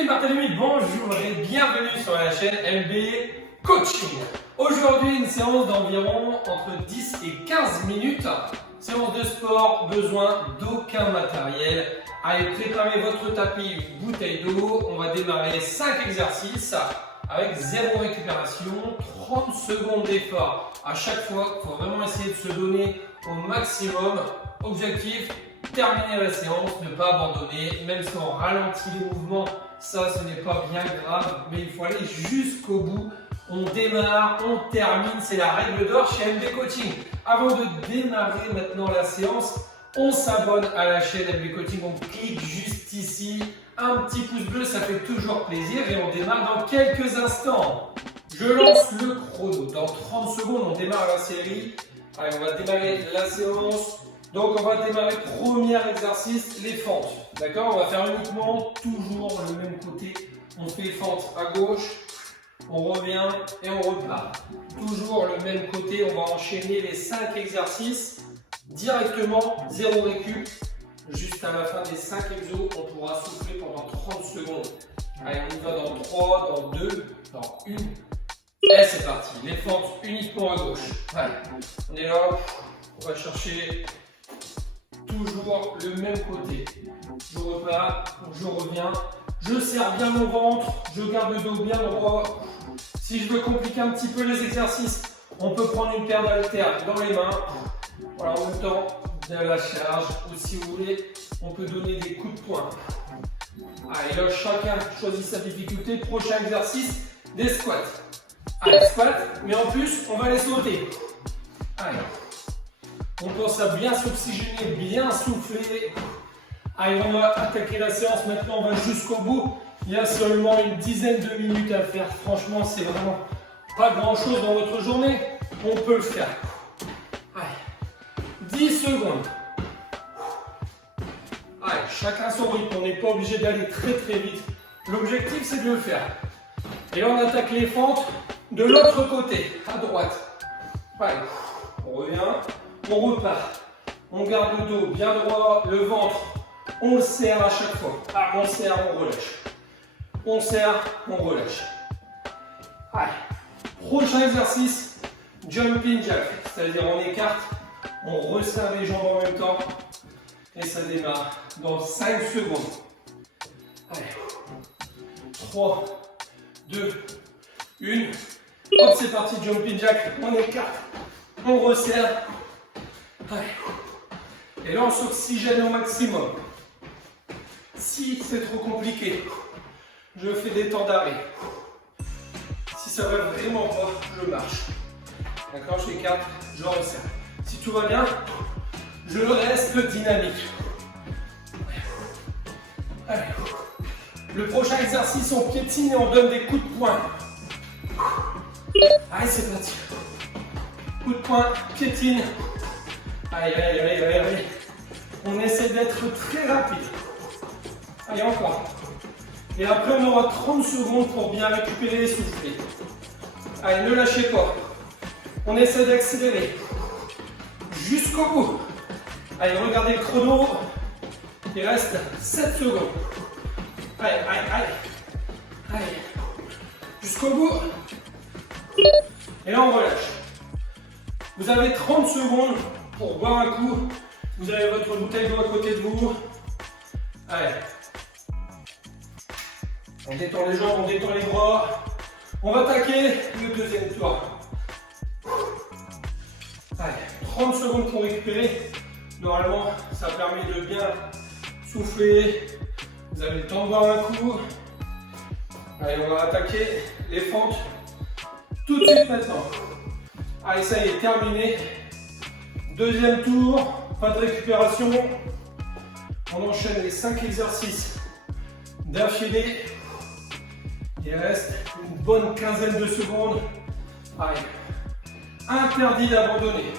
C'est Barthélémy, bonjour et bienvenue sur la chaîne MB Coaching. Aujourd'hui, une séance d'environ entre 10 et 15 minutes. Séance de sport, besoin d'aucun matériel. Allez, préparez votre tapis, une bouteille d'eau. On va démarrer 5 exercices avec 0 récupération, 30 secondes d'effort. À chaque fois, il faut vraiment essayer de se donner au maximum. Objectif, terminer la séance, ne pas abandonner, même si on ralentit les mouvements, ça ce n'est pas bien grave, mais il faut aller jusqu'au bout. On démarre, on termine, c'est la règle d'or chez MB Coaching. Avant de démarrer maintenant la séance, on s'abonne à la chaîne MB Coaching, on clique juste ici, un petit pouce bleu, ça fait toujours plaisir et on démarre dans quelques instants. Je lance le chrono, dans 30 secondes on démarre la série. Allez, on va démarrer la séance. Donc on va démarrer premier exercice, les fentes. D'accord? On va faire uniquement toujours le même côté. On fait fente à gauche, on revient et on repart. Toujours le même côté, on va enchaîner les 5 exercices directement, 0 récup. Juste à la fin des 5 exos, on pourra souffler pendant 30 secondes. Allez, on y va dans 3, dans 2, dans 1. Et c'est parti, les fentes uniquement à gauche. Allez, on est là, on va chercher toujours le même côté. Je repars, je reviens, je serre bien mon ventre, je garde le dos bien droit. Si je veux compliquer un petit peu les exercices, on peut prendre une paire d'haltères dans les mains. Voilà, en même temps de la charge. Ou si vous voulez, on peut donner des coups de poing. Allez, là, chacun choisit sa difficulté. Prochain exercice, des squats. Allez, squats, mais en plus, on va les sauter. Allez. On pense à bien s'oxygéner, bien souffler. Allez, on va attaquer la séance. Maintenant, on va jusqu'au bout. Il y a seulement une dizaine de minutes à faire. Franchement, c'est vraiment pas grand-chose dans votre journée. On peut le faire. Allez, 10 secondes. Allez, chacun son rythme. On n'est pas obligé d'aller très très vite. L'objectif, c'est de le faire. Et là, on attaque les fentes de l'autre côté, à droite. Allez, on revient. On repart, on garde le dos bien droit, le ventre, on le serre à chaque fois. Ah, on serre, on relâche. On serre, on relâche. Allez, prochain exercice, jumping jack. C'est-à-dire on écarte, on resserre les jambes en même temps. Et ça démarre dans 5 secondes. Allez, 3, 2, 1. Hop, c'est parti, jumping jack. On écarte, on resserre. Et là, on s'oxygène au maximum. Si c'est trop compliqué, je fais des temps d'arrêt. Si ça va vraiment pas, je marche. D'accord, je fais 4, je resserre. Si tout va bien, je reste dynamique. Allez. Le prochain exercice, on piétine et on donne des coups de poing. Allez, c'est parti. Coup de poing, piétine. Allez, allez, allez, allez, allez. On essaie d'être très rapide. Allez, encore. Et après, on aura 30 secondes pour bien récupérer et souffler. Allez, ne lâchez pas. On essaie d'accélérer. Jusqu'au bout. Allez, regardez le chrono. Il reste 7 secondes. Allez, allez, allez. Allez. Jusqu'au bout. Et là, on relâche. Vous avez 30 secondes pour boire un coup. Vous avez votre bouteille d'eau à côté de vous. Allez. On détend les jambes, on détend les bras. On va attaquer le deuxième tour. Allez, 30 secondes pour récupérer. Normalement, ça permet de bien souffler. Vous avez le temps de boire un coup. Allez, on va attaquer les fentes tout de suite maintenant. Allez, ça y est, terminé. Deuxième tour, pas de récupération. On enchaîne les 5 exercices d'affilée. Il reste une bonne quinzaine de secondes. Allez, interdit d'abandonner.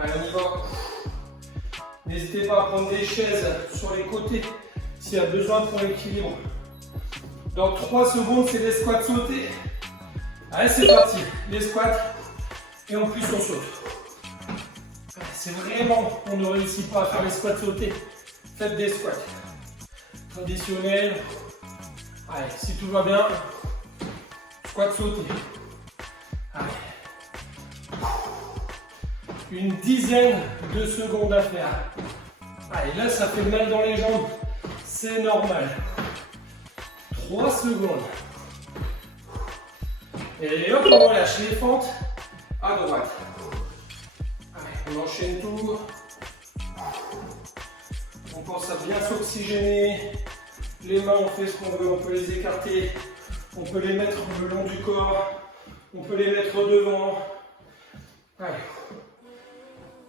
Allez, on y va. N'hésitez pas à prendre des chaises sur les côtés s'il y a besoin pour l'équilibre. Dans 3 secondes, c'est les squats sautés. Allez, c'est parti. Les squats. Et en plus, on saute. C'est vraiment, on ne réussit pas à faire les squats sautés. Faites des squats. Traditionnels. Allez, si tout va bien, squat sauté. Allez. Une dizaine de secondes à faire. Allez, là, ça fait mal dans les jambes. C'est normal. 3 secondes. Et hop, on relâche les fentes à droite. Allez, on enchaîne tout. On pense à bien s'oxygéner. Les mains, on fait ce qu'on veut. On peut les écarter. On peut les mettre le long du corps. On peut les mettre devant. Allez.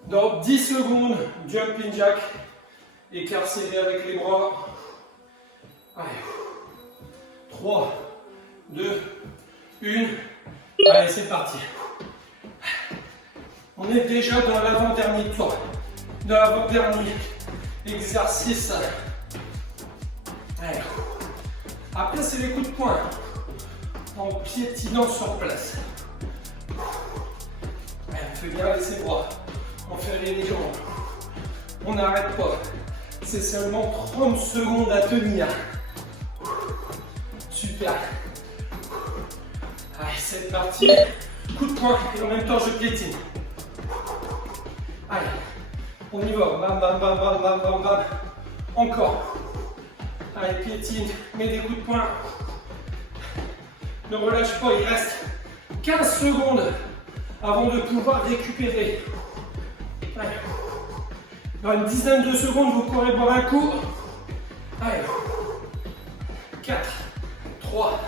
Dans 10 secondes, jumping jack. Écart serré avec les bras. Allez. 3, 2, 1. Allez, c'est parti. On est déjà dans l'avant-dernier tour. Dans l'avant-dernier exercice. Allez. Après, c'est les coups de poing. En piétinant sur place. Allez, on fait bien avec ses bras. On fait aller les jambes. On n'arrête pas. C'est seulement 30 secondes à tenir. Super. Allez, c'est parti. Coup de poing et en même temps je piétine. Allez, on y va. Bam, bam, bam, bam, bam, bam, bam. Encore. Allez, piétine, mets des coups de poing. Ne relâche pas, il reste 15 secondes avant de pouvoir récupérer. Allez. Dans une dizaine de secondes, vous pourrez boire un coup. Allez. 4, 3,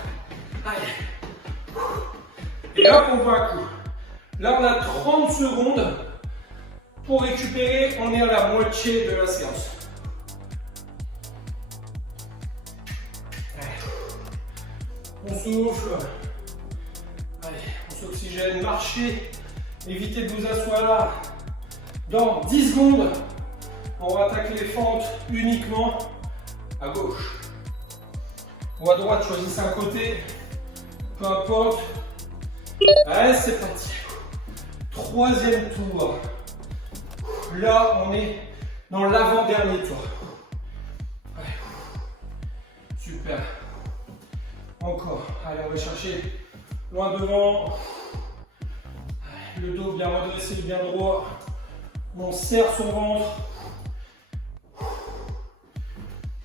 allez. Et hop, on boit un coup. Là, on a 30 secondes pour récupérer. On est à la moitié de la séance. Allez. On souffle. Allez, on s'oxygène. Marchez. Évitez de vous asseoir là. Dans 10 secondes, on va attaquer les fentes uniquement à gauche. Ou à droite, choisissez un côté. Peu importe. Allez, c'est parti. Troisième tour. Là, on est dans l'avant-dernier tour. Allez. Super. Encore. Allez, on va chercher loin devant. Allez, le dos bien redressé, bien droit. On serre son ventre.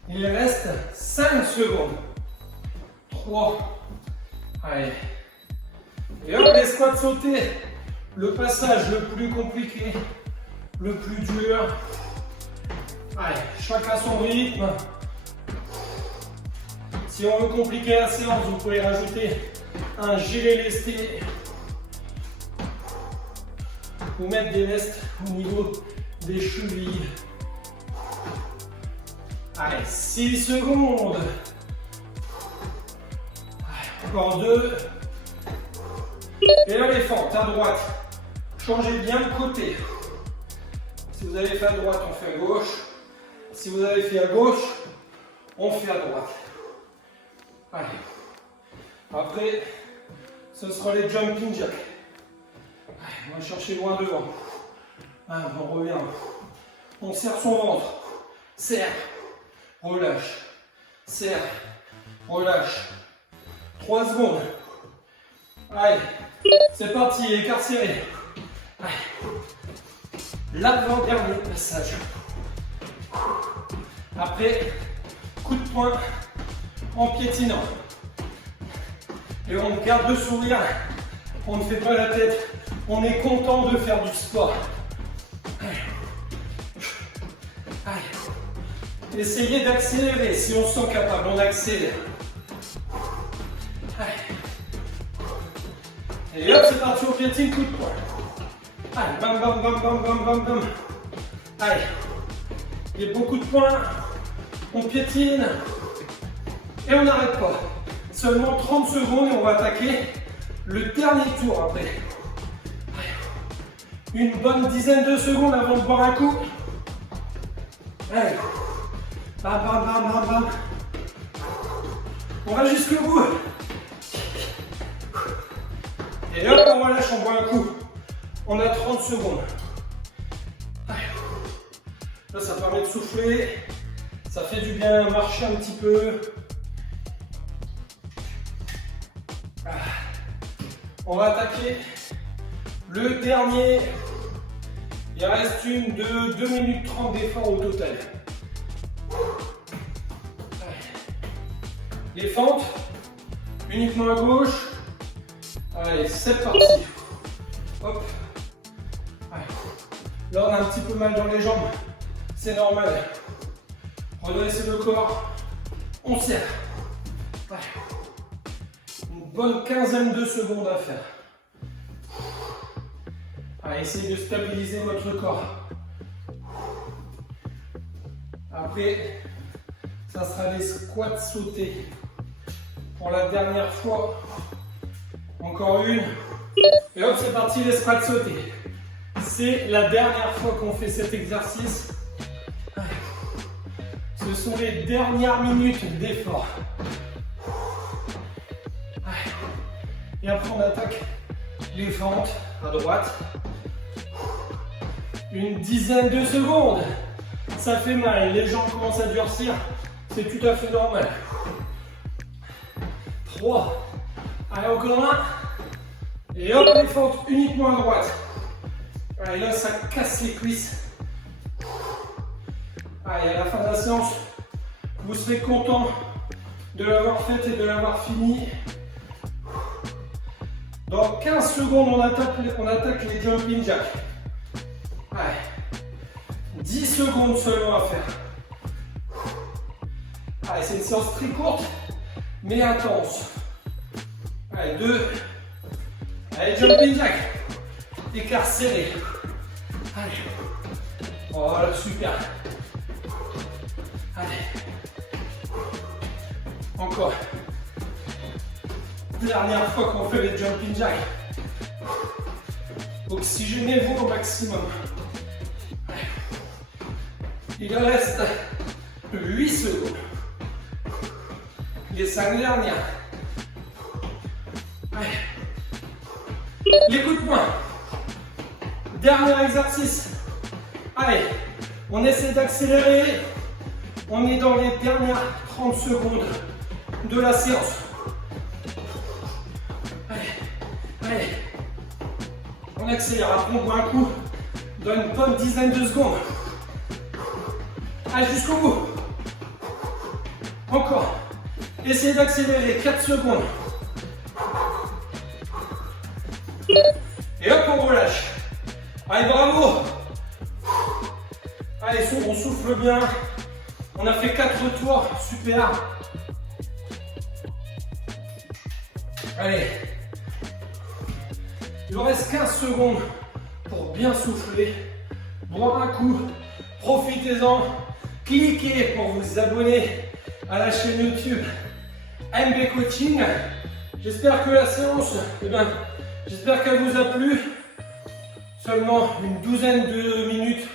Il reste 5 secondes. 3. Allez. Et hop, les squats sautés. Le passage le plus compliqué, le plus dur. Allez, chacun son rythme. Si on veut compliquer la séance, vous pouvez rajouter un gilet lesté ou mettre des vestes au niveau des chevilles. Allez, 6 secondes. Allez, encore 2. Et là, les fentes à droite. Changez bien de côté. Si vous avez fait à droite, on fait à gauche. Si vous avez fait à gauche, on fait à droite. Allez. Après, ce sera les jumping jacks. Allez, on va chercher loin devant. Allez, on revient. On serre son ventre. Serre. Relâche. Serre. Relâche. 3 secondes. Allez. C'est parti. Écart serré. Allez. L'avant-dernier passage. Après, coup de poing en piétinant. Et on garde le sourire. On ne fait pas la tête. On est content de faire du sport. Allez. Allez. Essayez d'accélérer. Si on se sent capable, on accélère. Allez. Et hop, c'est parti, on piétine, coup de poing. Allez, bam, bam, bam, bam, bam, bam, bam. Allez. Il y a beaucoup de points. On piétine. Et on n'arrête pas. Seulement 30 secondes et on va attaquer le dernier tour après. Une bonne dizaine de secondes avant de boire un coup. Allez. Bam, bam, bam, bam, bam. On va jusqu'au bout. Et hop, on relâche, on boit un coup. On a 30 secondes. Là, ça permet de souffler. Ça fait du bien, marcher un petit peu. On va attaquer le dernier. Il reste une de 2 minutes 30 d'effort au total. Les fentes, uniquement à gauche. Allez, c'est parti. Hop. Allez. Là, on a un petit peu mal dans les jambes. C'est normal. Redressez le corps. On serre. Allez. Une bonne quinzaine de secondes à faire. Allez, essayez de stabiliser votre corps. Après, ça sera des squats sautés. Pour la dernière fois. Encore une. Et hop, c'est parti, les squats sautés. C'est la dernière fois qu'on fait cet exercice. Ce sont les dernières minutes d'effort. Et après, on attaque les fentes à droite. Une dizaine de secondes. Ça fait mal, les jambes commencent à durcir. C'est tout à fait normal. 3. Allez, encore un. Et hop, les fentes uniquement à droite. Allez, là, ça casse les cuisses. Allez, à la fin de la séance, vous serez content de l'avoir faite et de l'avoir fini. Dans 15 secondes, on attaque les jumping jacks. Allez, 10 secondes seulement à faire. Allez, c'est une séance très courte, mais intense. Allez, 2. Allez, jumping jack. Écart serré. Allez. Voilà, super. Allez. Encore. Dernière fois qu'on fait les jumping jacks. Oxygénez-vous au maximum. Allez. Il reste 8 secondes. Les 5 dernières. Allez. Les coups de poing. Dernier exercice. Allez, on essaie d'accélérer. On est dans les dernières 30 secondes de la séance. Allez, allez. On accélère. Après, on boit un coup dans une bonne dizaine de secondes. Allez, jusqu'au bout. Encore. Essayez d'accélérer. 4 secondes. Et hop, on relâche. Allez, bravo. Allez, on souffle bien. On a fait 4 tours. Super. Allez. Il vous reste 15 secondes pour bien souffler. Boire un coup. Profitez-en. Cliquez pour vous abonner à la chaîne YouTube MB Coaching. J'espère que la séance, j'espère qu'elle vous a plu. Seulement une douzaine de minutes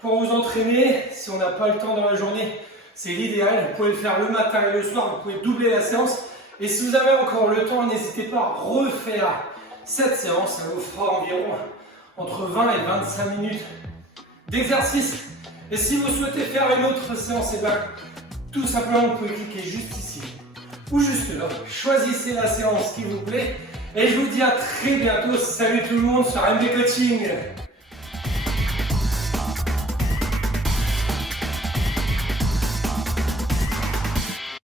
pour vous entraîner. Si on n'a pas le temps dans la journée, c'est l'idéal. Vous pouvez le faire le matin et le soir. Vous pouvez doubler la séance. Et si vous avez encore le temps, n'hésitez pas à refaire cette séance. Ça vous fera environ entre 20 et 25 minutes d'exercice. Et si vous souhaitez faire une autre séance, tout simplement, vous pouvez cliquer juste ici ou juste là. Choisissez la séance qui vous plaît. Et je vous dis à très bientôt. Salut tout le monde sur MB Coaching.